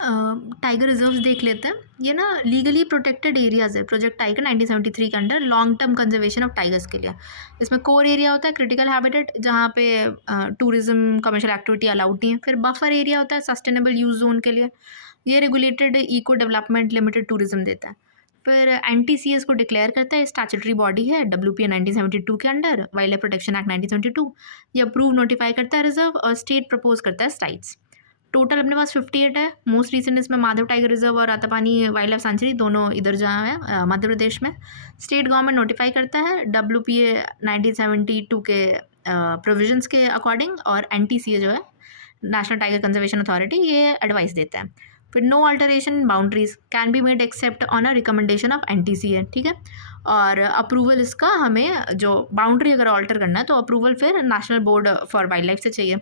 Tiger reserves देख लेते हैं। ये ना लीगली प्रोटेक्टेड एरियाज है प्रोजेक्ट टाइगर 1973 के under long term conservation of tigers के लिए। इसमें कोर एरिया होता है क्रिटिकल हैबिटेट जहाँ पे टूरिज्म कमर्शियल एक्टिविटी अलाउड नहीं है। फिर बफर एरिया होता है सस्टेनेबल यूज जोन के लिए, ये regulated eco development limited tourism देता है। फिर NTCS को डिक्लेयर करता है, स्टैट्यूटरी बॉडी है WPA 1972 के under, wild life protection act 1972। ये अप्रूव नोटिफाई करता है रिजर्व और स्टेट प्रपोज करता है साइट्स। टोटल अपने पास 58 है। मोस्ट रिसेंट इसमें माधव टाइगर रिजर्व और आतापानी वाइल्ड लाइफ सेंचुरी दोनों इधर जहाँ है मध्य प्रदेश में। स्टेट गवर्नमेंट नोटिफाई करता है WPA 1972 के प्रोविजंस के अकॉर्डिंग, और NTCA जो है नेशनल टाइगर कंजर्वेशन अथॉरिटी ये एडवाइस देता है। फिर no alteration boundaries can be made except on a recommendation of NTCA, ठीक है। और अप्रूवल इसका हमें जो बाउंड्री अगर ऑल्टर करना है तो अप्रूवल फिर national board for wild life से चाहिए।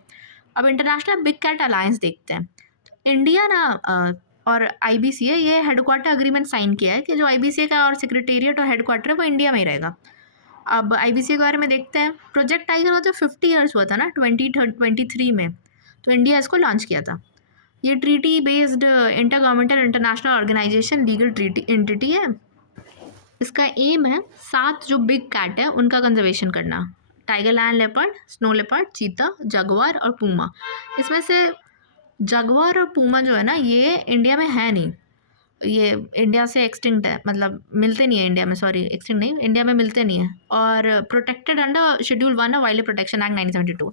अब इंटरनेशनल बिग कैट अलायंस देखते हैं। इंडिया ना और IBCA ये हेडक्वार्टर अग्रीमेंट साइन किया है कि जो IBCA का और सेक्रेटेरिएट और हेडक्वार्टर है वो इंडिया में ही रहेगा। अब IBCA के बारे में देखते हैं। प्रोजेक्ट टाइगर का जो 50 ईयर्स हुआ था ना 2023 में, तो इंडिया इसको लॉन्च किया था। ये treaty based intergovernmental international organisation legal treaty entity है। इसका एम है 7 जो बिग कैट है उनका कंजर्वेशन करना। Tiger land leopard, snow leopard, चीता, जगुआर और पूमा। इसमें से जगुआर और पूमा जो है ना ये इंडिया में है नहीं, ये इंडिया से एक्सटिंक्ट है, मतलब मिलते नहीं है इंडिया में, सॉरी एक्सटिंक्ट नहीं, इंडिया में मिलते नहीं है। और protected under schedule 1 of wildlife protection act 1972।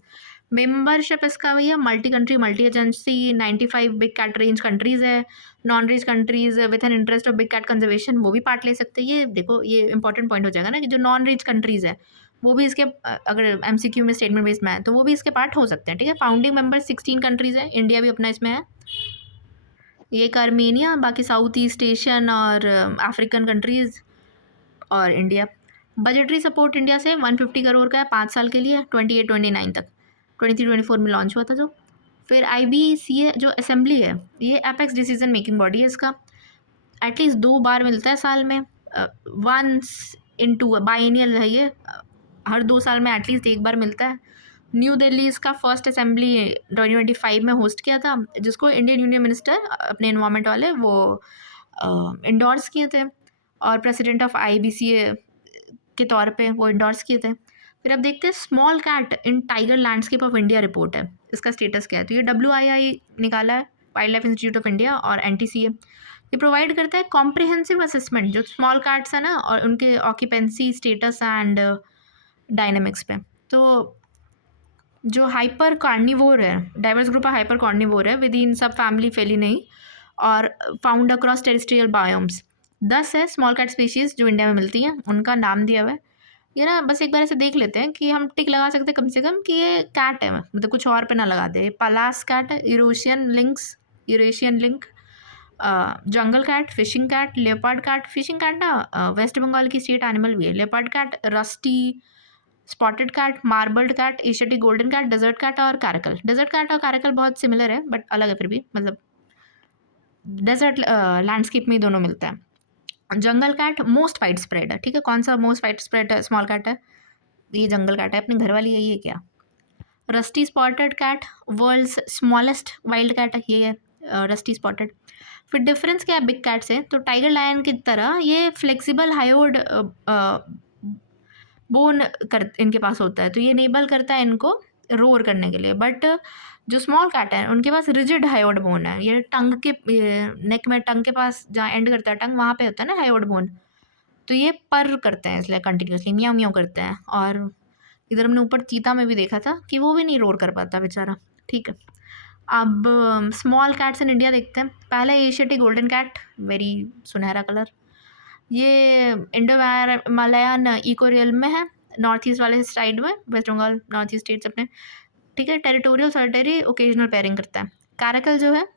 Membership इसका भैया multi country multi agency 95 big cat range countries है। Non range countries with an interest of big cat conservation वो भी पार्ट ले सकते हैं। ये देखो ये इंपॉर्टेंट पॉइंट हो जाएगा ना कि जो नॉन रेंज कंट्रीज़ है वो भी इसके अगर MCQ में स्टेटमेंट बेस्ड में है तो वो भी इसके पार्ट हो सकते हैं, ठीक है। फाउंडिंग मेंबर 16 कंट्रीज़ है, इंडिया भी अपना इसमें है। ये एक आर्मेनिया, बाकी साउथ ईस्ट एशियन और अफ्रीकन कंट्रीज़ और इंडिया। बजटरी सपोर्ट इंडिया से 150 करोड़ का है 5 साल के लिए 28-29 तक। 23-24 में लॉन्च हुआ था जो। फिर IBCA जो असेंबली है ये एपेक्स डिसीजन मेकिंग बॉडी है। इसका एटलीस्ट 2 बार मिलता है साल में, वंस इन 2 बाइनियल है ये, हर 2 साल में एटलीस्ट एक बार मिलता है। न्यू दिल्ली इसका फर्स्ट असेंबली 2025 में होस्ट किया था, जिसको इंडियन यूनियन मिनिस्टर अपने इन्वायरमेंट वाले वो इंडोर्स किए थे, और प्रेसिडेंट ऑफ IBCA के तौर पे वो इंडोर्स किए थे। फिर अब देखते हैं small cat in tiger landscape of India report है, इसका स्टेटस क्या है। तो ये WII निकाला है, wild life institute of India और NTCA। ये प्रोवाइड करता है कॉम्प्रिहेंसिव असेसमेंट जो स्मॉल कैट्स है ना और उनके ऑक्यूपेंसी स्टेटस एंड डायनेमिक्स पे। तो जो हाइपर कार्निवोर है, diverse group of hyper carnivore है विद इन सब फैमिली फेलिनी और फाउंड अक्रॉस टेरिस्ट्रियल बायोम्स। 10 है स्मॉल कैट स्पीशीज़ जो इंडिया में मिलती हैं, उनका नाम दिया हुआ है। ये ना बस एक बार ऐसे देख लेते हैं कि हम टिक लगा सकते हैं कम से कम कि ये कैट है, मतलब कुछ और पे ना लगा दे। पलास कैट है, Eurasian lynx, jungle cat, fishing cat, leopard cat. Fishing cat ना वेस्ट बंगाल की स्टेट एनिमल भी है। Leopard cat, rusty spotted cat, marbled cat, Asiatic golden cat, desert cat और कैरकल। डेजर्ट कैट और कैरकल बहुत सिमिलर है but अलग है, फिर भी मतलब डेजर्ट लैंडस्केप में दोनों मिलता है। Jungle cat most wide spread है, ठीक है। कौन सा most wide spread small cat है? ये जंगल कैट है, अपने घर वाली है ये क्या। Rusty spotted cat world's smallest wild cat है, ये है रस्टी स्पॉटेड। फिर डिफरेंस क्या है बिग कैट से? तो टाइगर लायन की तरह ये फ्लेक्सिबल हायोड बोन कर इनके पास होता है, तो ये इनेबल करता है इनको रोर करने के लिए। बट जो स्मॉल कैट है उनके पास रिजिड हायोड बोन है, ये टंग के नेक में, टंग के पास जहाँ एंड करता है टंग वहाँ पे होता है ना हायोड बोन, तो ये पर करते हैं इसलिए कंटिन्यूसली म्याऊं म्याऊं करते हैं। और इधर हमने ऊपर चीता में भी देखा था कि वो भी नहीं रोर कर पाता बेचारा, ठीक है। अब स्मॉल कैट्स इन इंडिया देखते हैं। पहला एशियाटिक गोल्डन कैट, वेरी सुनहरा कलर, ये इंडो हिमालयन इको रियल में है, नॉर्थ ईस्ट वाले साइड में, West Bengal north east states अपने, ठीक है। टेरिटोरियल सॉलिटरी ओकेजनल पेयरिंग करता है। कैरकल जो है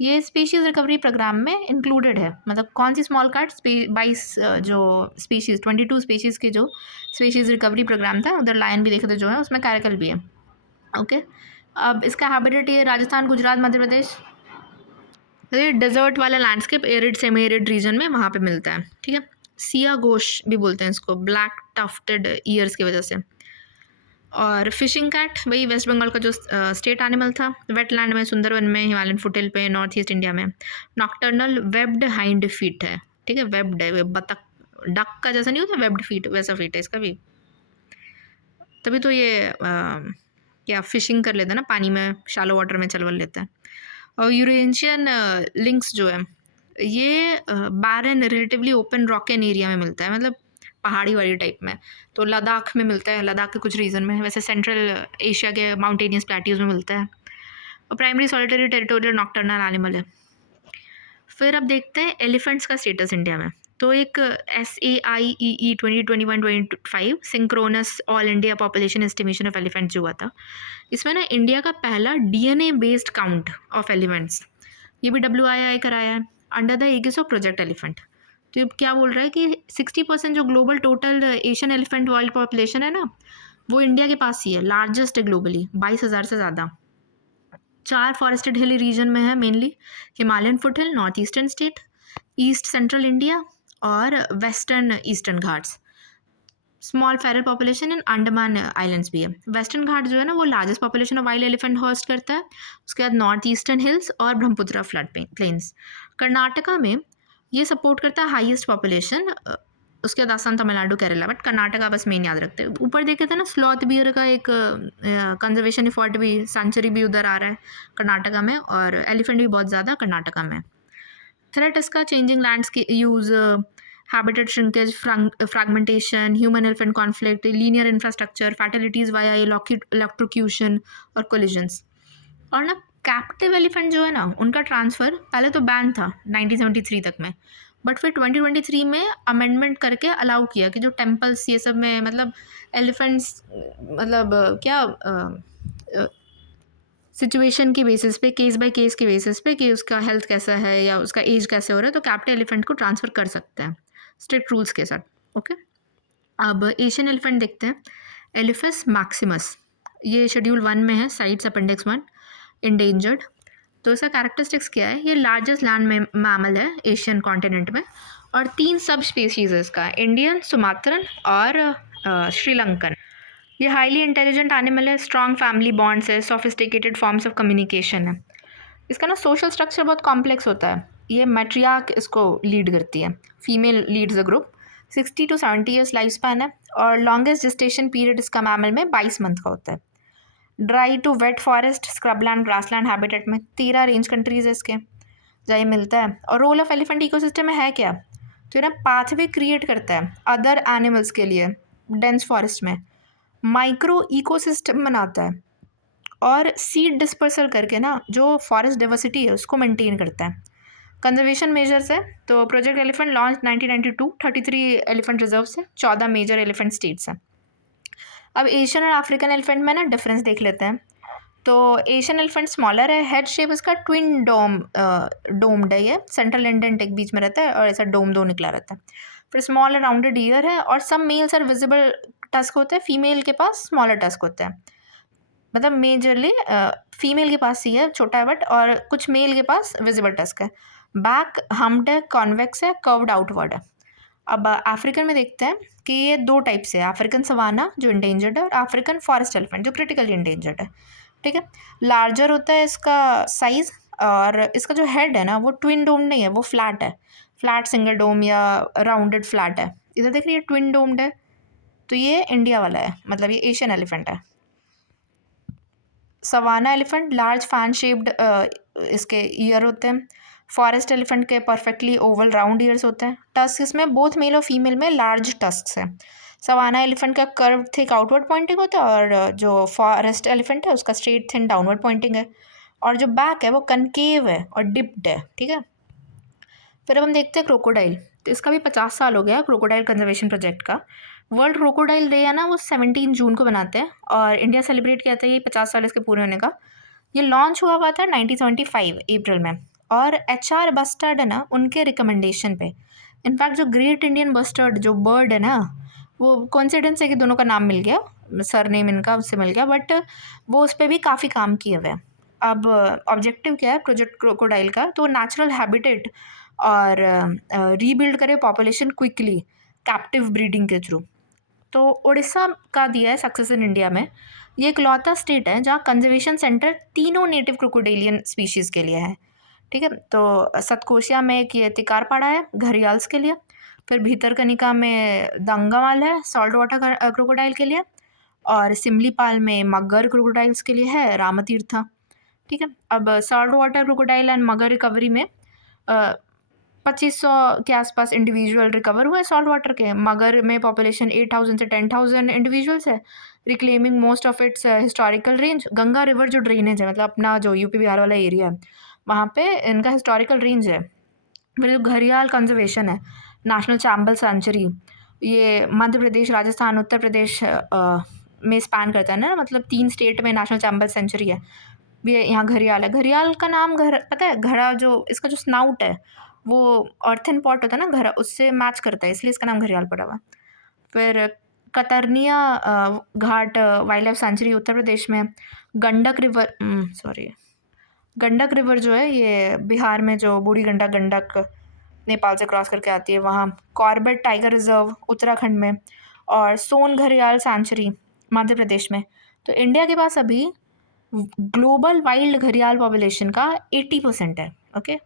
ये स्पीशीज़ रिकवरी प्रोग्राम में इंक्लूडेड है, मतलब कौन सी स्मॉल कैट 22 जो स्पीशीज़ 22 स्पीशीज़ के जो स्पीशीज़ रिकवरी प्रोग्राम था, उधर लायन भी देखे थे जो है, उसमें कैरकल भी है, ओके। अब इसका हैबिटेट ये राजस्थान, गुजरात, मध्य प्रदेश, ये डेजर्ट वाला landscape arid semi arid region में वहाँ पे मिलता है, ठीक है। सिया घोष भी बोलते हैं इसको, ब्लैक टफ्टेड ईयर्स की वजह से। और फिशिंग कैट वही वेस्ट बंगाल का जो स्टेट एनिमल था, वेटलैंड में, सुंदरवन में, हिमालयन फुटहिल पे, नॉर्थ ईस्ट इंडिया में। नॉक्टर्नल वेब्ड हाइंड फीट है, ठीक है, वेब्ड है, बतख डक का जैसा नहीं होता वेब्ड फीट, वैसा फीट है इसका भी। तभी तो ये क्या फिशिंग कर लेता है ना, पानी में, शैलो वाटर में चलवल लेता है। और यूरेशियन लिंक्स जो है ये बैरन रिलेटिवली ओपन रॉकन एरिया में मिलता है, मतलब पहाड़ी वाली टाइप में। तो लद्दाख में मिलता है, लद्दाख के कुछ रीजन में, वैसे सेंट्रल एशिया के माउंटेनियस प्लेट्यूज में मिलता है। और primary solitary territorial nocturnal animal है। फिर अब देखते हैं एलिफेंट्स का स्टेटस इंडिया में। तो एक SAIEE 2021-2025 synchronous all India population estimation of elephants जो हुआ था, इसमें ना इंडिया का पहला DNA based count of elephants, ये भी WII कराया है under the Agassiz of project elephant. तो ये क्या बोल रहा है कि 60% जो global total Asian elephant world population है ना, वो इंडिया के पास ही है, लार्जेस्ट है ग्लोबली, 22,000 से ज़्यादा। 4 फॉरेस्टेड हिली रीजन में है, mainly Himalayan foothill, north eastern state, east central India और western eastern Ghats. Small feral population in Andaman islands भी है। वेस्टर्न घाट जो है ना वो largest population of wild elephant host करता है। उसके बाद नॉर्थ ईस्टर्न हिल्स और ब्रह्मपुत्रा फ्लड प्लेन्स। कर्नाटका में ये सपोर्ट करता है हाईएस्ट पॉपुलेशन, उसके बाद आसाम, तमिलनाडु, केरला, बट कर्नाटका बस मेन याद रखते हैं। ऊपर देखे थे ना स्लॉथ बियर का एक कंजर्वेशन एफर्ट भी, सेंचुरी भी उधर आ रहा है कर्नाटका में, और एलिफेंट भी बहुत ज़्यादा कर्नाटका में। थ्रेट इसका changing lands use, habitat shrinkage, fragmentation, human elephant conflict, linear infrastructure, fatalities via electrocution और collisions। और ना कैप्टिव एलिफेंट जो है ना उनका ट्रांसफ़र पहले तो बैन था 1973 तक में, बट फिर 2023 में अमेंडमेंट करके अलाउ किया कि जो टेम्पल्स ये सब में, मतलब एलिफेंट्स, मतलब क्या सिचुएशन की बेसिस पे, केस बाय केस के बेसिस पे कि उसका हेल्थ कैसा है या उसका एज कैसे हो रहा है, तो कैप्टिव एलिफेंट को ट्रांसफ़र कर सकते हैं स्ट्रिक्ट रूल्स के साथ। ओके, अब एशियन एलिफेंट देखते हैं। एलिफस मैक्सिमस, ये शेड्यूल 1 में है, साइट्स अपेंडिक्स 1, इंडेंजर्ड। तो इसका कैरेक्टरिस्टिक्स क्या है, ये लार्जेस्ट लैंड मैमल है एशियन कॉन्टिनेंट में, और 3 सब स्पीशीज़ है इसका, इंडियन, सुमात्रन और श्रीलंकन। ये हाईली इंटेलिजेंट एनिमल है, स्ट्रॉन्ग फैमिली बॉन्ड्स है, सोफिस्टिकेटेड फॉर्म्स ऑफ कम्युनिकेशन है। इसका ना सोशल स्ट्रक्चर बहुत कॉम्प्लेक्स होता है। ये मैट्रियार्क इसको लीड करती है, female leads the group. 60 to 70 years life span है, और लॉन्गेस्ट जेस्टेशन पीरियड इसका मैमल में 22 मंथ का होता है। Dry to wet forest, scrubland, grassland habitat में 13 रेंज कंट्रीज है इसके जहाँ ये मिलता है। और रोल ऑफ एलिफेंट इकोसिस्टम में है क्या, तो ये ना पाथवे क्रिएट करता है अदर एनिमल्स के लिए डेंस फॉरेस्ट में, माइक्रो इकोसिस्टम बनाता है, और सीड डिस्पर्सल करके ना जो फॉरेस्ट डाइवर्सिटी है उसको मेंटेन करता है। कंजर्वेशन मेजर्स है, तो project elephant launch 1992, 33 elephant reserves है, 14 मेजर एलिफेंट स्टेट्स हैं। अब एशियन और अफ्रीकन एलिफेंट में ना डिफरेंस देख लेते हैं। तो एशियन एलिफेंट स्मॉलर है, हेड शेप इसका ट्विन डोम्ड है, ये सेंट्रल इंडेंट एक बीच में रहता है और ऐसा डोम 2 निकला रहता है। फिर स्मॉल राउंडेड ईयर है, और सब मेल्स आर विजिबल टस्क होते हैं, फीमेल के पास स्मॉलर टस्क होता है, मतलब मेजरली फीमेल के पास ही है, छोटा है बट, और कुछ मेल के पास विजिबल टस्क है। बैक हम्प्ड है, कॉन्वेक्स है, कर्व्ड आउटवर्ड है। अब अफ्रीकन में देखते हैं कि ये 2 टाइप से है, अफ्रीकन सवाना जो इंडेंजर्ड है, और अफ्रीकन फॉरेस्ट एलिफेंट जो क्रिटिकली इंडेंजर्ड है। ठीक है, लार्जर होता है इसका साइज़, और इसका जो हेड है ना वो ट्विन डोम नहीं है, वो फ्लैट है, फ्लैट सिंगल डोम या राउंडेड फ्लैट है। इधर देख रही है ट्विन डोम्ड है, तो ये इंडिया वाला है, मतलब ये एशियन एलिफेंट है। Savanna elephant large fan shaped इसके ईयर होते हैं। फॉरेस्ट एलिफेंट के परफेक्टली ओवल राउंड ईयर्स होते हैं। टस्क इसमें बोथ मेल और फीमेल में लार्ज टस्क है। सवाना एलिफेंट का कर्व थिक आउटवर्ड पॉइंटिंग होता है, और जो फॉरेस्ट एलिफेंट है उसका स्ट्रेट थिन डाउनवर्ड पॉइंटिंग है, और जो बैक है वो कनकेव है और डिप्ड है। ठीक है, फिर अब हम देखते हैं क्रोकोडाइल। तो इसका भी 50 साल हो गया क्रोकोडाइल कंजर्वेशन प्रोजेक्ट का। वर्ल्ड क्रोकोडाइल डे है ना वो 17 जून को बनाते हैं, और इंडिया सेलिब्रेट किया था ये 50 साल इसके पूरे होने का। ये लॉन्च हुआ था 1975 अप्रैल में, और HR बस्टर्ड है ना उनके रिकमेंडेशन पे। इनफैक्ट जो ग्रेट इंडियन बस्टर्ड जो बर्ड है ना, वो कॉन्सिडेंस है कि दोनों का नाम मिल गया, सर नेम इनका उससे मिल गया, बट वो उस पर भी काफ़ी काम किए हुए हैं। अब ऑब्जेक्टिव क्या है प्रोजेक्ट क्रोकोडाइल का, तो नेचुरल हैबिटेट और रीबिल्ड करे पॉपुलेशन क्विकली कैप्टिव ब्रीडिंग के थ्रू। तो उड़ीसा का दिया है सक्सेस इन इंडिया में। ये इकलौता स्टेट है जहाँ कंजर्वेशन सेंटर तीनों नेटिव क्रोकोडाइलियन स्पीशीज़ के लिए है। ठीक है, तो सतकोशिया में एक ये तिकारपाड़ा है घड़ियाल्स के लिए, फिर भीतरकनिका में दंगावाल है सॉल्ट वाटर क्रोकोडाइल के लिए, और सिमलीपाल में मगर क्रोकोडाइल्स के लिए है रामतीर्था। ठीक है, अब सॉल्ट वाटर क्रोकोडाइल एंड मगर रिकवरी में 2500 के आसपास इंडिविजुअल रिकवर हुए सॉल्ट वाटर के। मगर में पॉपुलेशन 8000 से 10,000 इंडिविजुअल्स है, reclaiming most of its historical range. Ganga river जो ड्रेनेज है, मतलब अपना जो यूपी बिहार वाला एरिया है, वहाँ पे इनका हिस्टोरिकल रेंज है। फिर जो घड़ियाल कंजर्वेशन है, नेशनल चैम्बल सेंचुरी, ये मध्य प्रदेश, राजस्थान, उत्तर प्रदेश में स्पैन करता है ना, मतलब 3 स्टेट में नेशनल चैम्बल सेंचुरी है। ये यहाँ घड़ियाल है। घड़ियाल का नाम पता है, घड़ा जो इसका जो स्नाउट है वो अर्थन पॉट होता है ना घड़ा, उससे मैच करता है, इसलिए इसका नाम घड़ियाल पड़ा हुआ। फिर कतरनिया घाट wild life sanctuary Uttar Pradesh में। गंडक रिवर जो है ये बिहार में, जो बूढ़ी गंडक नेपाल से क्रॉस करके आती है वहाँ। कॉर्बेट टाइगर रिजर्व उत्तराखंड में, और सोन घड़ियाल सेंचुरी मध्य प्रदेश में। तो इंडिया के पास अभी ग्लोबल वाइल्ड घड़ियाल पॉपुलेशन का 80% है। ओके,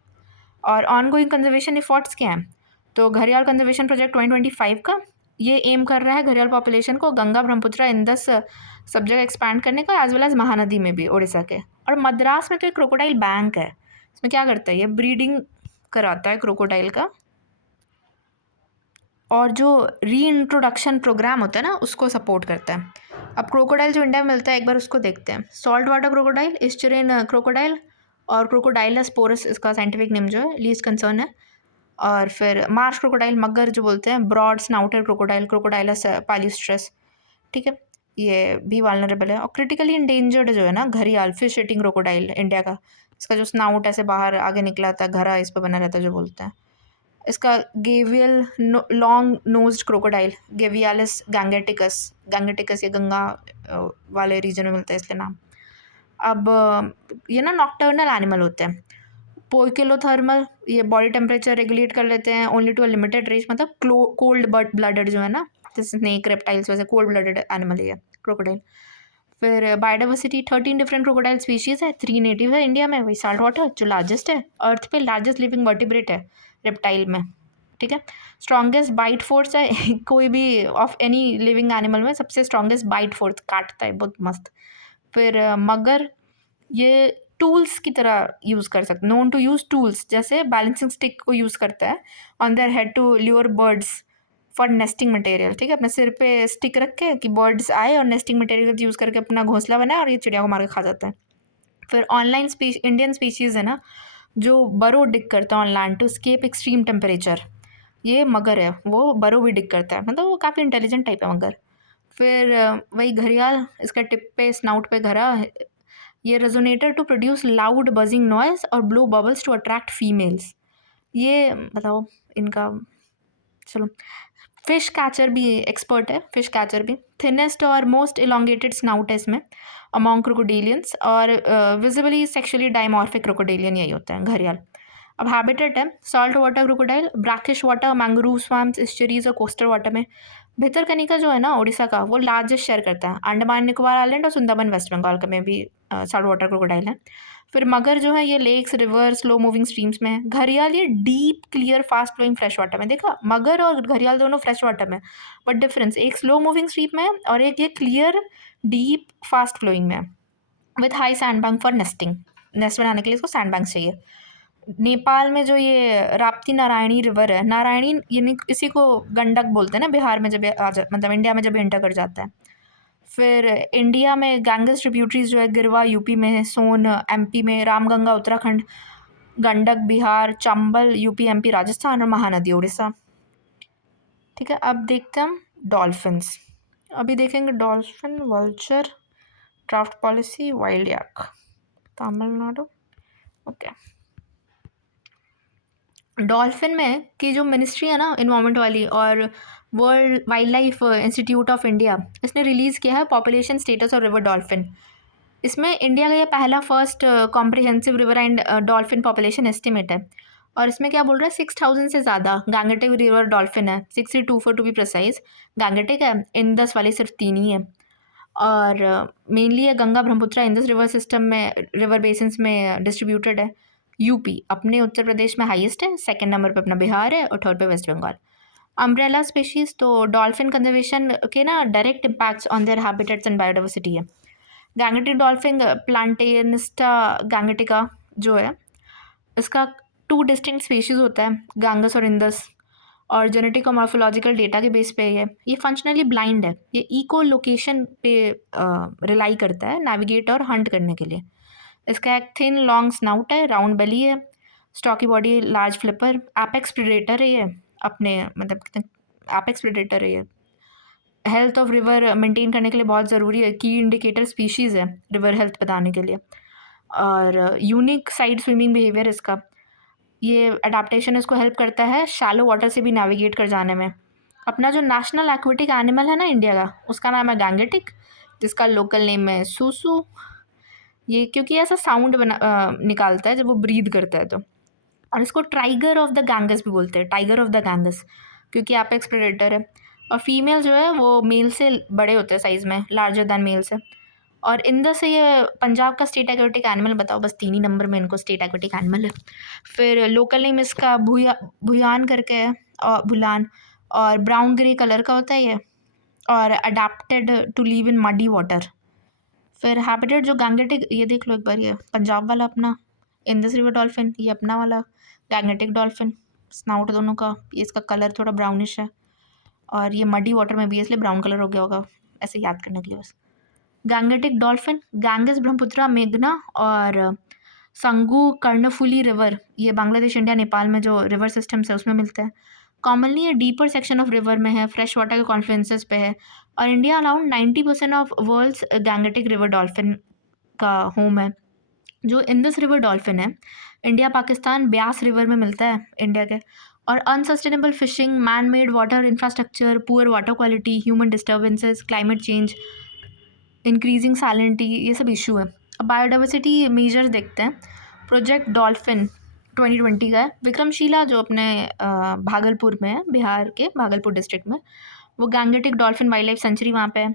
और ऑनगोइंग कंजर्वेशन एफर्ट्स क्या हैं? तो घड़ियाल कंजर्वेशन प्रोजेक्ट 2025 का ये एम कर रहा है घड़ियाल पॉपुलेशन को गंगा, ब्रह्मपुत्र, इंदस सब जगह एक्सपैंड करने का, एज वेल एज महानदी में भी उड़ीसा के। और मद्रास में तो एक क्रोकोडाइल बैंक है, इसमें क्या करता है, ये ब्रीडिंग कराता है क्रोकोडाइल का, और जो री इंट्रोडक्शन प्रोग्राम होता है ना उसको सपोर्ट करता है। अब क्रोकोडाइल जो इंडिया में मिलता है एक बार उसको देखते हैं। सॉल्ट वाटर क्रोकोडाइल, इस्चुरिन क्रोकोडाइल, और क्रोकोडाइलस पोरस इसका साइंटिफिक नेम जो है, लीस्ट कंसर्न है। और फिर मार्श क्रोकोडाइल, मगर जो बोलते हैं, ब्रॉड स्नाउटेड क्रोकोडाइल, क्रोकोडाइलस पाल्यूस्ट्रस। ठीक है, ये भी वाल्नरेबल है। और क्रिटिकली इंडेंजर्ड जो है ना घड़ियाल, फिश ईटिंग क्रोकोडाइल इंडिया का, इसका जो स्नाउट ऐसे बाहर आगे निकला था, घरा इस पर बना रहता है जो बोलते हैं। इसका गेवियल लॉन्ग नोज्ड क्रोकोडाइल, गेवियालिस गैंगेटिकस ये गंगा वाले रीजन में मिलता है इसलिए नाम। अब ये ना नॉक्टर्नल एनिमल होते हैं। पोइकिलोथर्मल, ये बॉडी टेम्परेचर रेगुलेट कर लेते हैं only to a limited range, मतलब कोल्ड ब्लडेड जो है ना, जैसे स्नेक, रेप्टाइल्स, वैसे कोल्ड ब्लडेड एनिमल है क्रोकोडाइल। फिर बायोडाइवर्सिटी 13 डिफरेंट क्रोकोडाइल स्पीशीज़ है, 3 नेटिव है इंडिया में, वही साल्ट वाटर जो लार्जेस्ट है, अर्थ पे लार्जेस्ट लिविंग वर्टिब्रेट है रेप्टाइल में। ठीक है, स्ट्रॉन्गेस्ट बाइट फोर्स है कोई भी ऑफ एनी लिविंग एनिमल में सबसे स्ट्रॉन्गेस्ट बाइट फोर्स, काटता है बहुत मस्त। फिर मगर ये टूल्स की तरह यूज़ कर सकते, नोन टू यूज़ टूल्स, जैसे बैलेंसिंग स्टिक को यूज़ करता है on their head to lure birds for nesting material. ठीक है, अपने सिर पे स्टिक रख के कि बर्ड्स आए और नेस्टिंग मटेरियल यूज़ करके अपना घोंसला बनाए और ये चिड़िया को मार के खा जाता है। फिर ऑनलाइन इंडियन स्पीशीज़ है ना जो बरो डिग करता है on land to escape extreme temperature, ये मगर है, वो बरो भी डिग करता है, मतलब वो काफ़ी इंटेलिजेंट टाइप है मगर। फिर वही घड़ियाल, इसका टिप पे स्नाउट पे घड़ा, ये resonator to produce loud buzzing noise और blow bubbles to attract females. ये बताओ इनका, चलो। फिश कैचर भी एक्सपर्ट है, फिश कैचर भी। थिनेस्ट और मोस्ट इलोंगेटेड स्नाउट है इसमें अमॉन्ग क्रोकोडेलियंस, और विजिबली सेक्शुअली डायमॉर्फिक क्रोकोडेलियन यही होता है घड़ियाल। अब हैबिटेट है salt water crocodile, brackish water, mangrove swamps, estuaries और कोस्टल वाटर में। भितरकनिका जो है ना उड़ीसा का, वो लार्जेस्ट शेयर करता है। अंडमान निकोबार आइलैंड और सुंदरबन वेस्ट बंगाल का में भी सॉल्ट वाटर क्रोकोडाइल है। फिर मगर जो है ये lakes, river, slow moving streams में है। घड़ियाल ये deep, clear, fast flowing fresh water में। देखा, मगर और घड़ियाल दोनों फ्रेश वाटर में, बट डिफरेंस, एक स्लो मूविंग स्ट्रीम में है और एक ये क्लियर, डीप, फास्ट फ्लोइंग में है, with high sand bank for nesting. Nest बनाने के लिए इसको सैंड बैंक चाहिए। नेपाल में जो ये राप्ती नारायणी रिवर है, नारायणी यानी इसी को गंडक बोलते हैं ना बिहार में, जब मतलब इंडिया में जब एंटर कर जाता है। फिर इंडिया में गैंगस ट्रिब्यूटरीज जो है, गिरवा यूपी में है, सोन एमपी में, रामगंगा उत्तराखंड, गंडक बिहार, चंबल यूपी, एमपी, राजस्थान, और महानदी उड़ीसा। ठीक है, अब देखते हैं हम डॉल्फिन्स। अभी देखेंगे dolphin, vulture, draft policy, wild yak, Tamil Nadu. Okay, dolphin में की जो मिनिस्ट्री है ना इन्वायरमेंट वाली, और world wild life institute of India, इसने रिलीज़ किया है population status of river dolphin. इसमें इंडिया का ये पहला first comprehensive river and dolphin population estimate है। और इसमें क्या बोल रहा है, 6000 से ज़्यादा गैंगेटिक रिवर डॉल्फिन है, 624 टू बी प्रिसाइज गैंगेटिक है, इंडस वाले सिर्फ 3 ही है। और मेनली ये Ganga Brahmaputra Indus river system में, रिवर बेसिन्स में डिस्ट्रीब्यूटेड है। यूपी अपने उत्तर प्रदेश में हाईएस्ट है, सेकंड नंबर पे अपना बिहार है, और थर्ड पे वेस्ट बंगाल। अम्ब्रेला स्पीशीज़ तो डॉल्फिन कंजर्वेशन के ना direct impacts on their habitats and biodiversity है। गैंगेटिक डॉल्फिन प्लांटेनिस्टा गैंगेटिका जो है, इसका 2 डिस्टिंक्ट स्पीशीज़ होता है, गैंगस और इंडस, और जेनेटिक और मॉर्फोलॉजिकल डेटा के बेस पे है ये फंक्शनली ब्लाइंड है। ये इको लोकेशन पे रिलाई करता है नेविगेट और हंट करने के लिए। इसका एक थिन लॉन्ग स्नाउट है, राउंड बेली है, stocky body, large flipper, apex predator है ये, अपने मतलब एपेक्स प्रेडेटर है ये। हेल्थ ऑफ रिवर मेंटेन करने के लिए बहुत ज़रूरी है, की इंडिकेटर स्पीशीज़ है रिवर हेल्थ बताने के लिए। और यूनिक साइड स्विमिंग बिहेवियर इसका, ये अडेप्टेशन इसको हेल्प करता है शैलो वाटर से भी नेविगेट कर जाने में। अपना जो नेशनल एक्वेटिक एनिमल है ना इंडिया का, उसका नाम है गैंगेटिक, जिसका लोकल नेम है सूसू। ये क्योंकि ऐसा साउंड निकालता है जब वो ब्रीद करता है तो। और इसको टाइगर ऑफ द गैंगस भी बोलते हैं, टाइगर ऑफ द गैंगस, क्योंकि एपेक्स प्रेडेटर है। और फीमेल जो है वो मेल से बड़े होते हैं साइज़ में, लार्जर दैन मेल से। और इंदर से ये पंजाब का स्टेट एक्वेटिक एनिमल बताओ, बस 3 ही नंबर में इनको स्टेट एक्वेटिक एनिमल है। फिर लोकल नेम इसका भुयान करके है, और भुलान, और ब्राउन ग्रे कलर का होता है ये, और adapted to live in muddy water. फिर हैबिटेट जो गैंगेटिक, ये देख लो एक बार, ये पंजाब वाला अपना इंडस रिवर डॉल्फिन, ये अपना वाला गैंगेटिक डॉल्फिन, स्नाउट दोनों का, ये इसका कलर थोड़ा ब्राउनिश है, और ये मडी वाटर में भी है इसलिए ब्राउन कलर हो गया होगा, ऐसे याद करने के लिए बस। गैंगेटिक डॉल्फिन गैंगस, ब्रह्मपुत्रा, मेघना और संगू कर्णफुली रिवर, ये बांग्लादेश, इंडिया, नेपाल में जो रिवर सिस्टम्स है उसमें मिलते हैं। कॉमनली ये डीपर सेक्शन ऑफ रिवर में है, फ्रेश वाटर के कॉन्फ्लुएंसेस पे है। और India around 90% of world's Gangetic river dolphin का होम है। जो इंडस रिवर डॉल्फिन है, इंडिया पाकिस्तान ब्यास रिवर में मिलता है इंडिया के। और unsustainable fishing, man made water infrastructure, poor water quality, human disturbances, climate change, increasing salinity, ये सब इशू है। अब बायोडाइवर्सिटी मेजर्स देखते हैं। प्रोजेक्ट डॉल्फिन 2020 का है। विक्रमशिला जो अपने भागलपुर में है, बिहार के भागलपुर डिस्ट्रिक्ट में, वो Gangetic dolphin wild life sanctuary वहाँ पे है।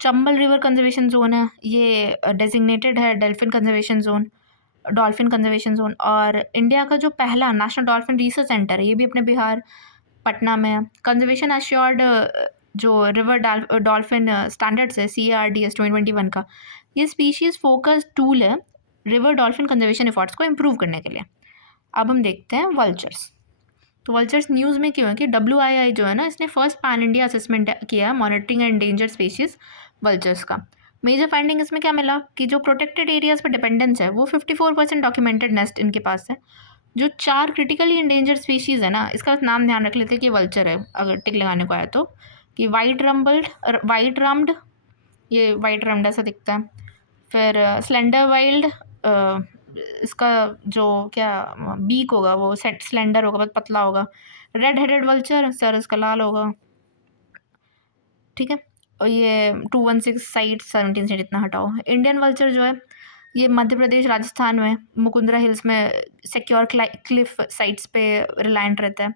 चंबल रिवर कंजर्वेशन जोन है, ये डेजिग्नेटेड है dolphin conservation zone, dolphin conservation zone. और इंडिया का जो पहला नेशनल डॉल्फिन रिसर्च सेंटर है, ये भी अपने बिहार पटना में है। कंजर्वेशन एश्योर्ड जो रिवर डॉल्फिन स्टैंडर्ड्स है, CARDS 2021 का, ये स्पीशीज़ फोकस टूल है रिवर डॉल्फिन कंजर्वेशन एफर्ट्स को इम्प्रूव करने के लिए। अब हम देखते हैं वल्चर्स। तो वल्चर्स न्यूज़ में क्यों है कि WII जो है ना, इसने फर्स्ट पैन इंडिया असेसमेंट किया है monitoring and endangered species vultures का। मेजर फाइंडिंग इसमें क्या मिला कि जो प्रोटेक्टेड एरियाज़ पर डिपेंडेंस है वो 54% डॉक्यूमेंटेड नेस्ट इनके पास है। जो 4 क्रिटिकली इंडेंजर्ड स्पीशीज़ है ना, इसका नाम ध्यान रख लेते हैं कि वल्चर है अगर टिक लगाने को आया तो, कि वाइट रम्ड, ये वाइट रम्ड ऐसा दिखता है। फिर स्लेंडर वाइल्ड, इसका जो क्या बीक होगा वो स्लेंडर होगा, बहुत पतला होगा। रेड हेडेड वल्चर, सर इसका लाल होगा, ठीक है। और ये 216 साइट 17 साइट इतना हटाओ। इंडियन वल्चर जो है ये मध्य प्रदेश, राजस्थान में मुकुंदरा हिल्स में सिक्योर क्लिफ साइट्स पे रिलायंट रहता है।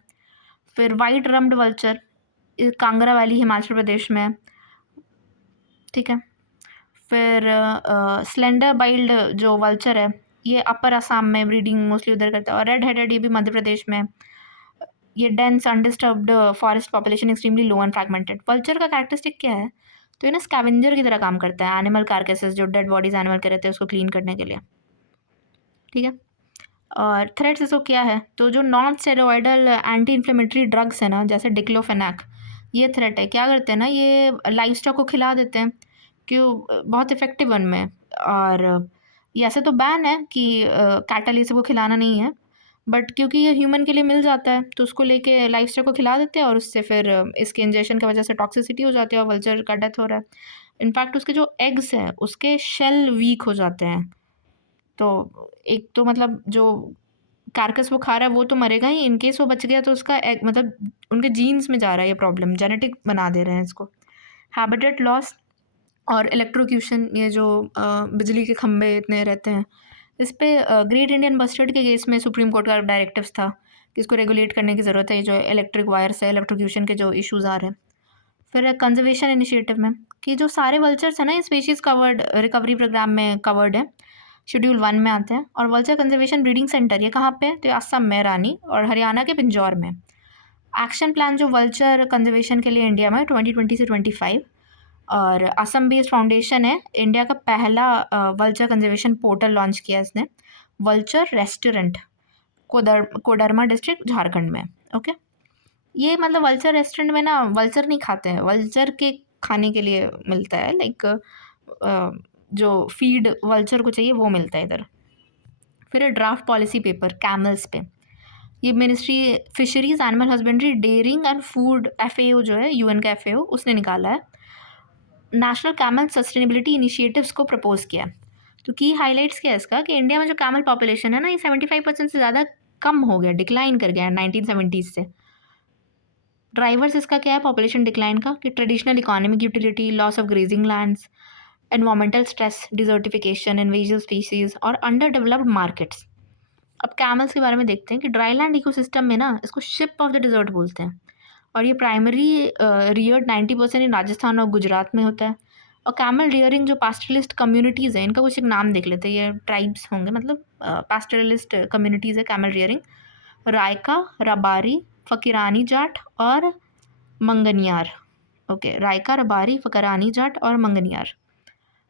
फिर white rumped vulture Kangra valley, Himachal Pradesh में है, ठीक है। फिर स्लेंडर बाइल्ड जो वल्चर है, ये अपर असम में ब्रीडिंग मोस्टली उधर करता है। और रेड हेडेड ये भी मध्य प्रदेश में। ये dense undisturbed forest population, extremely low and fragmented. Vulture का कैरेक्टरिस्टिक क्या है, तो ये ना स्कैवेंजर की तरह काम करता है, एनिमल कार्केसेस जो डेड बॉडीज एनिमल के रहते हैं उसको क्लीन करने के लिए, ठीक है। और थ्रेट्स इसको क्या है, तो जो non steroidal anti inflammatory drugs है ना, जैसे डिक्लोफेनाक, ये थ्रेट है। क्या करते हैं ना, ये लाइफ स्टॉक को खिला देते हैं, क्यों, बहुत इफेक्टिव उनमें। और ये ऐसे तो बैन है कि कैटल ये सबको खिलाना नहीं है, बट क्योंकि ये ह्यूमन के लिए मिल जाता है तो उसको लेके लाइफ स्टॉक को खिला देते हैं, और उससे फिर इसके इंजेक्शन की वजह से टॉक्सिसिटी हो जाती है और वल्चर का डेथ हो रहा है। इनफैक्ट उसके जो एग्स हैं उसके शेल वीक हो जाते हैं। तो एक तो मतलब जो कार्कस वो खा रहा है वो तो मरेगा ही, इनकेस वो बच गया तो उसका मतलब उनके जीन्स में जा रहा है ये प्रॉब्लम, जेनेटिक बना दे रहे हैं इसको। हैबिटेट लॉस और इलेक्ट्रोक्यूशन, ये जो बिजली के खंभे इतने रहते हैं, इस पे ग्रेट इंडियन बस्टर्ड के केस में सुप्रीम कोर्ट का डायरेक्टिव्स था कि इसको रेगुलेट करने की ज़रूरत है, ये जो इलेक्ट्रिक वायर्स है, इलेक्ट्रोक्यूशन के जो इश्यूज़ आ रहे हैं। फिर कंजर्वेशन इनिशिएटिव में कि जो सारे वल्चर्स हैं ना, ये स्पीशीज़ कवर्ड रिकवरी प्रोग्राम में कवर्ड है, शेड्यूल 1 में आते हैं। और वल्चर कंजर्वेशन ब्रीडिंग सेंटर ये कहाँ पे है? तो ये असम में रानी और हरियाणा के पिंजौर में। एक्शन प्लान जो वल्चर कंजर्वेशन के लिए इंडिया में 2020 से 25, और असम बेस्ड फाउंडेशन है, इंडिया का पहला वल्चर कंजर्वेशन पोर्टल लॉन्च किया इसने, vulture restaurant, Koderma district Jharkhand में। ओके, ये मतलब वल्चर रेस्टोरेंट में ना वल्चर नहीं खाते हैं, वल्चर के खाने के लिए मिलता है, लाइक जो फीड वल्चर को चाहिए वो मिलता है इधर। फिर ड्राफ्ट पॉलिसी पेपर कैमल्स पे, ये ministry fisheries animal husbandry dairying and food FAO जो है, UN का FAO, उसने निकाला है, नेशनल कैमल सस्टेनेबिलिटी इनिशिएटिव्स को प्रपोज किया। तो की हाईलाइट्स क्या है इसका कि इंडिया में जो कैमल पॉपुलेशन है ना, ये 75% से ज़्यादा कम हो गया, डिक्लाइन कर गया 1970s से। ड्राइवर्स इसका क्या है पॉपुलेशन डिक्लाइन का? कि traditional economic utility, loss of grazing lands, environmental stress, desertification, invasive species और अंडर डेवलप्ड मार्केट्स। अब कैमल्स के बारे में देखते हैं कि ड्राई लैंड इकोसिस्टम में ना इसको शिप ऑफ द डिजर्ट बोलते हैं, और ये प्राइमरी रियर्ड 90% इन राजस्थान और गुजरात में होता है। और कैमल रियरिंग जो पास्टरलिस्ट कम्युनिटीज़ हैं, इनका कुछ एक नाम देख लेते हैं, ये ट्राइब्स होंगे, मतलब पास्टरलिस्ट कम्युनिटीज़ है कैमल रियरिंग, रायका, रबारी, फकीरानी जाट और मंगनियार। ओके, रायका, रबारी, फकीरानी जाट और मंगनियार।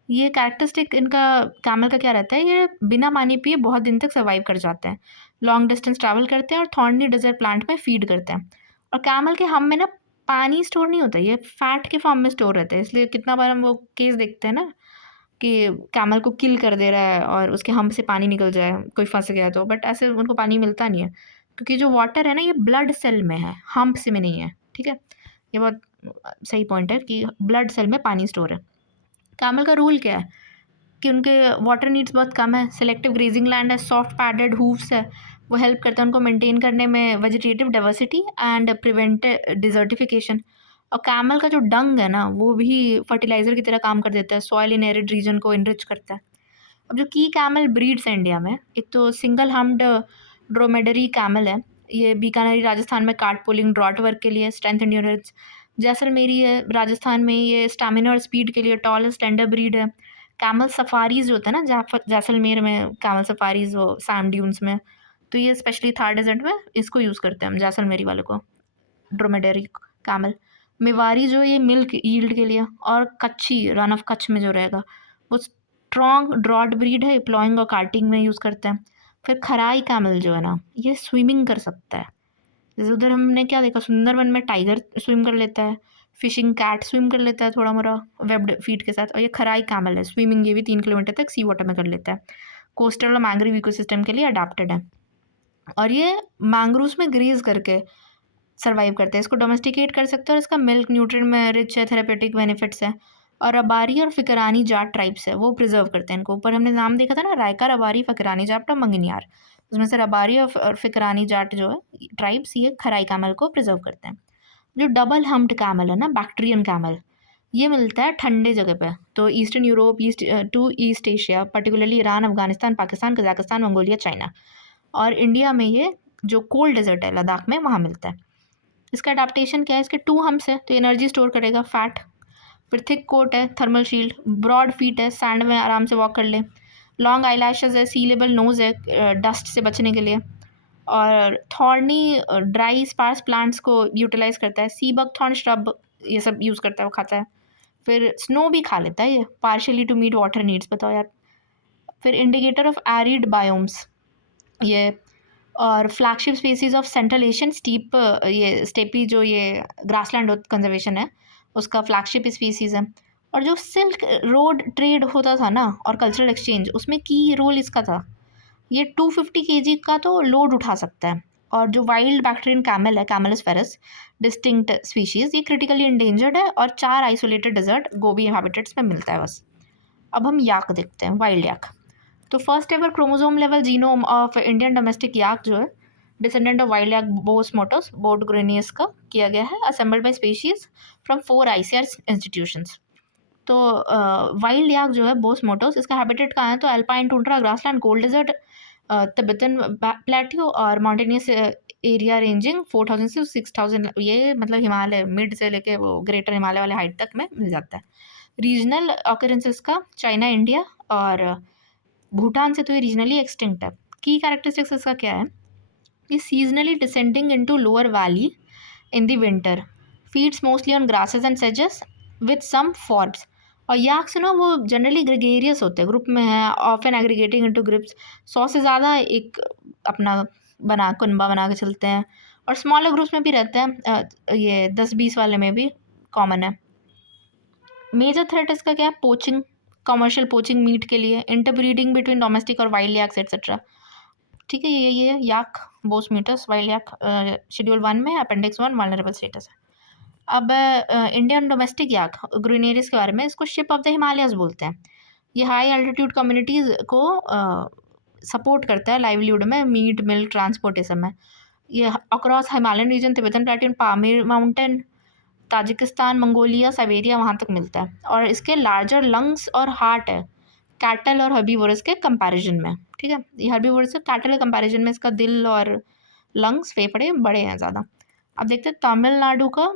ये कैरेक्टरिस्टिक इनका कैमल का क्या रहता है, ये बिना पानी पिए बहुत दिन तक सर्वाइव कर जाते हैं, लॉन्ग डिस्टेंस ट्रैवल करते हैं और थॉर्नी डेजर्ट प्लांट में फीड करते हैं। और कैमल के हम में ना पानी स्टोर नहीं होता, ये फैट के फॉर्म में स्टोर रहता है, इसलिए कितना बार हम वो केस देखते हैं ना कि कैमल को किल कर दे रहा है और उसके हम से पानी निकल जाए, कोई फंस गया तो, बट ऐसे उनको पानी मिलता नहीं है, क्योंकि जो वाटर है ना ये ब्लड सेल में है, हम्प्स में नहीं है। ठीक है, ये बहुत सही पॉइंट है कि ब्लड सेल में पानी स्टोर है। कैमल का रूल क्या है कि उनके वाटर नीड्स बहुत कम है, सिलेक्टिव ग्रेजिंग लैंड है, सॉफ्ट पैडेड हूव्स है, वो हेल्प करते हैं उनको मेंटेन करने में vegetative diversity and prevent desertification. और कैमल का जो डंग है ना वो भी फर्टिलाइज़र की तरह काम कर देता है, सॉइल इन एरिड रीजन को इनरिच करता है। अब जो की कैमल ब्रीड्स है इंडिया में, एक तो सिंगल हम्ड ड्रोमेडरी कैमल है, ये बीकानेरी राजस्थान में कार्ट पुलिंग ड्रॉट वर्क के लिए, स्ट्रेंथ एंड्योरेंस। जैसलमेरी है राजस्थान में, ये स्टैमिना और स्पीड के लिए टॉल स्टैंडर ब्रीड है। कैमल सफारीज जो होता है ना जैसलमेर में, कैमल सफारीज वो सैंड ड्यून्स में, तो ये स्पेशली थार डेजर्ट में इसको यूज़ करते हैं हम जैसलमेरी वाले को, ड्रोमेडरी कैमल। मेवारी जो ये मिल्क यील्ड के लिए, और कच्छी रन ऑफ कच्छ में जो रहेगा वो स्ट्रॉन्ग ड्रॉट ब्रीड है, प्लॉइंग और कार्टिंग में यूज़ करते हैं। फिर खराई कैमल जो है ना ये स्विमिंग कर सकता है, जैसे उधर हमने क्या देखा, सुंदरबन में टाइगर स्विम कर लेता है, फिशिंग कैट स्विम कर लेता है थोड़ा मोड़ा वेब्ड फीट के साथ, और ये खराई कैमल है, स्विमिंग ये भी 3 किलोमीटर तक सी वाटर में कर लेता है, कोस्टल और मैंग्रोव इकोसिस्टम के लिए अडेप्टेड है, और ये मैंग्रोव्स में ग्रेज करके सर्वाइव करते हैं, इसको डोमेस्टिकेट कर सकते हैं, और इसका मिल्क न्यूट्रिएंट में रिच है, थेरेपेटिक बेनिफिट्स है। और रबारी और फिकरानी जाट ट्राइब्स है वो प्रिजर्व करते हैं इनको, ऊपर हमने नाम देखा था ना, रायका, रबारी, फकरानी जाट और मंगनियार, उसमें से रबारी और फिकरानी जाट जो है ट्राइब्स ये खराई कैमल को प्रिजर्व करते हैं। जो डबल हम्प्ड कैमल है ना, बैक्ट्रियन कैमल, ये मिलता है ठंडे जगह पे, तो eastern Europe, east Asia, particularly Iran, Afghanistan, Pakistan, Kazakhstan, Mongolia, China, और इंडिया में ये जो कोल्ड डेजर्ट है लद्दाख में वहाँ मिलता है। इसका अडाप्टेशन क्या है, इसके 2 हम्प्स है तो एनर्जी स्टोर करेगा, फैट। फिर थिक कोट है, थर्मल शील्ड, ब्रॉड फीट है, सैंड में आराम से वॉक कर ले, लॉन्ग आईलैशेस है, सी लेबल नोज़ है डस्ट से बचने के लिए, और थॉर्नी ड्राई स्पार्स प्लांट्स को यूटिलाइज करता है, सी बग थॉर्न श्रब ये सब यूज़ करता है, वो खाता है। फिर स्नो भी खा लेता है ये, partially to meet water needs, बताओ यार। फिर इंडिकेटर ऑफ एरिड बायोम्स ये, और flagship species of central Asian steppe, ये स्टेपी जो ये ग्रासलैंड कंजर्वेशन है उसका फ्लैगशिप स्पीसीज़ है। और जो सिल्क रोड ट्रेड होता था ना और कल्चरल एक्सचेंज, उसमें की रोल इसका था, ये 250 kg का तो लोड उठा सकता है। और जो वाइल्ड बैक्टीरियन कैमल है, कैमलस फेरस डिस्टिंक्ट स्पीशीज़, ये क्रिटिकली इंडेंजर्ड है और 4 आइसोलेटेड डेजर्ट गोबी हैबिटेट्स में मिलता है बस। अब हम याक देखते हैं, वाइल्ड याक। तो first ever chromosome level genome of Indian domestic yak जो है descendant of wild yak bos mutus बोट ग्रेनियस का किया गया है, assembled by species from 4 ICAR institutions. तो वाइल्ड याक जो है बोस मोटोस, इसका हैबिटेट कहाँ है, तो alpine tundra, grassland, cold desert, Tibetan plateau और माउंटेनियस एरिया रेंजिंग 4000 से 6000, ये मतलब हिमालय मिड से लेके वो ग्रेटर हिमालय वाले हाइट तक में मिल जाता है। रीजनल ऑकरेंसेस का चाइना, इंडिया और भूटान से तो ये रीजनली एक्सटिंक्ट है। की कैरेक्टरिस्टिक्स इसका क्या है कि seasonally descending into lower valley in the winter, feeds mostly on grasses and सेजेस विद सम फॉर्ब्स। और याक्स ना वो जनरली ग्रेगेरियस होते हैं, ग्रुप में है, ऑफन एग्रीगेटिंग इनटू ग्रुप्स, 100 से ज़्यादा एक अपना बना कुनबा बना के चलते हैं, और स्मॉलर ग्रुप्स में भी रहते हैं, ये 10-20 वाले में भी कॉमन है। मेजर थ्रेट इसका क्या है, पोचिंग, कमर्शियल पोचिंग मीट के लिए, इंटरब्रीडिंग बिटवीन डोमेस्टिक और वाइल्ड याक्स एट्सेट्रा। ठीक है, ये याक बोस मीटर्स वाइल्ड याक शेड्यूल 1 में अपेंडिक्स 1 वल्नरेबल स्टेटस है। अब इंडियन डोमेस्टिक याक ग्रीनेरियस के बारे में, इसको शिप ऑफ द हिमालयाज बोलते हैं। ये हाई एल्टीट्यूड कम्युनिटीज़ को सपोर्ट करता है लाइवलीहुड में, मीट मिल्क ट्रांसपोर्ट, ये सब में। ये across Himalayan region, Tibetan plateau, Pamir mountain, Tajikistan, Mongolia, Siberia, वहाँ तक मिलता है। और इसके लार्जर लंग्स और हार्ट है कैटल और हर्बीवोरस के कंपैरिजन में। ठीक है, ये हर्बीवोरस से कैटल के कंपैरिजन में इसका दिल और लंग्स, फेफड़े बड़े हैं ज़्यादा। अब देखते हैं तमिलनाडु का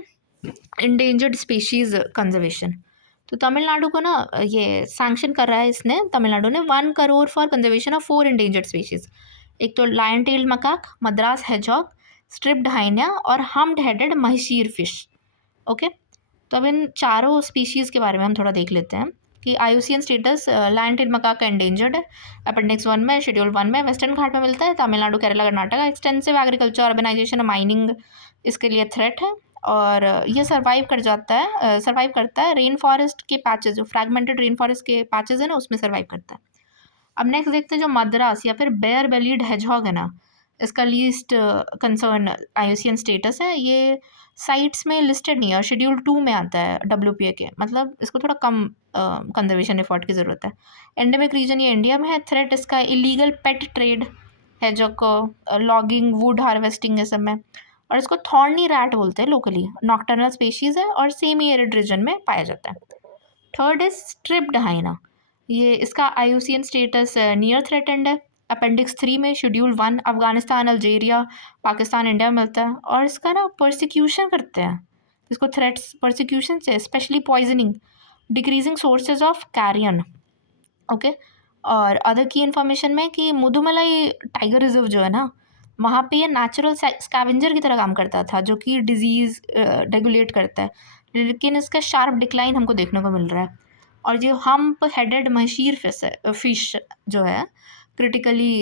इंडेंजर्ड स्पीशीज़ कंजर्वेशन। तो तमिलनाडु को ना ये सैंक्शन कर रहा है इसने, तमिलनाडु ने 1 crore for conservation of 4 endangered species. एक तो lion tailed macaque, Madras hedgehog, striped hyena और humped headed mahseer fish. Okay, तो अब इन चारों स्पीशीज़ के बारे में हम थोड़ा देख लेते हैं कि IUCN status lion tailed macaque का इंडेंजर्ड है, अपेंडिक्स 1 में, शेड्यूल 1 में, वेस्टर्न घाट में मिलता है, Tamil Nadu, Kerala, Karnataka. Extensive agriculture, urbanisation और माइनिंग इसके लिए थ्रेट है, और ये सर्वाइव करता है रेन फॉरेस्ट के पैचेज, जो फ्रैगमेंटेड रेन फॉरेस्ट के पैचेज है ना, उसमें सर्वाइव करता है। अब नेक्स्ट देखते हैं जो मद्रास या फिर बेयर बेलीड हेजहॉग है ना, इसका लीस्ट कंसर्न IUCN स्टेटस है। ये साइट्स में लिस्टेड नहीं है और शेड्यूल 2 में आता है WPA के, मतलब इसको थोड़ा कम कंजर्वेशन एफर्ट की ज़रूरत है। एंडेमिक रीजन ये इंडिया में है। थ्रेट इसका इलीगल पेट ट्रेड है, जो को लॉगिंग, वुड हार्वेस्टिंग, ये सब में। और इसको थॉर्नी रैट बोलते हैं लोकली, नॉक्टर्नल स्पीशीज़ है और सेमी एरिड रीजन में पाया जाता है। थर्ड इज स्ट्रिप्ड हाइना, ये इसका IUCN स्टेटस नियर थ्रेटेंड है। अपेंडिक्स 3 में, schedule 1, Afghanistan, Algeria, Pakistan, India में मिलता है। और इसका ना परसिक्यूशन करते हैं इसको, थ्रेट्स परसिक्यूशन से, specially poisoning, decreasing sources of carrion. Okay, और अदर की इन्फॉर्मेशन में कि मुदुमलाई टाइगर रिजर्व जो है ना, वहाँ पे ये नेचुरल स्कैवेंजर की तरह काम करता था, जो कि डिजीज़ रेगुलेट करता है, लेकिन इसका शार्प डिक्लाइन हमको देखने को मिल रहा है। और जो हम्प हेडेड मशीर फिश जो है क्रिटिकली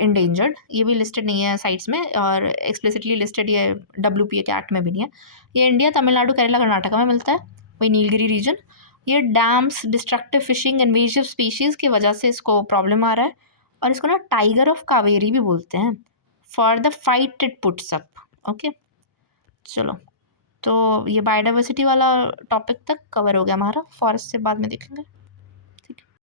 इंडेंजर्ड, ये भी लिस्टेड नहीं है साइट्स में, और एक्सप्लिसिटली लिस्टेड ये WPA के एक्ट में भी नहीं है। ये इंडिया, तमिलनाडु, केरला, कर्नाटका में मिलता है, वही नीलगिरी रीजन। ये dams, destructive fishing, invasive species की वजह से इसको प्रॉब्लम आ रहा है। और इसको ना टाइगर ऑफ कावेरी भी बोलते हैं, for the fight it puts up. Okay, चलो, तो ये बायोडाइवर्सिटी वाला टॉपिक तक कवर हो गया हमारा, फॉरेस्ट से बाद में देखेंगे।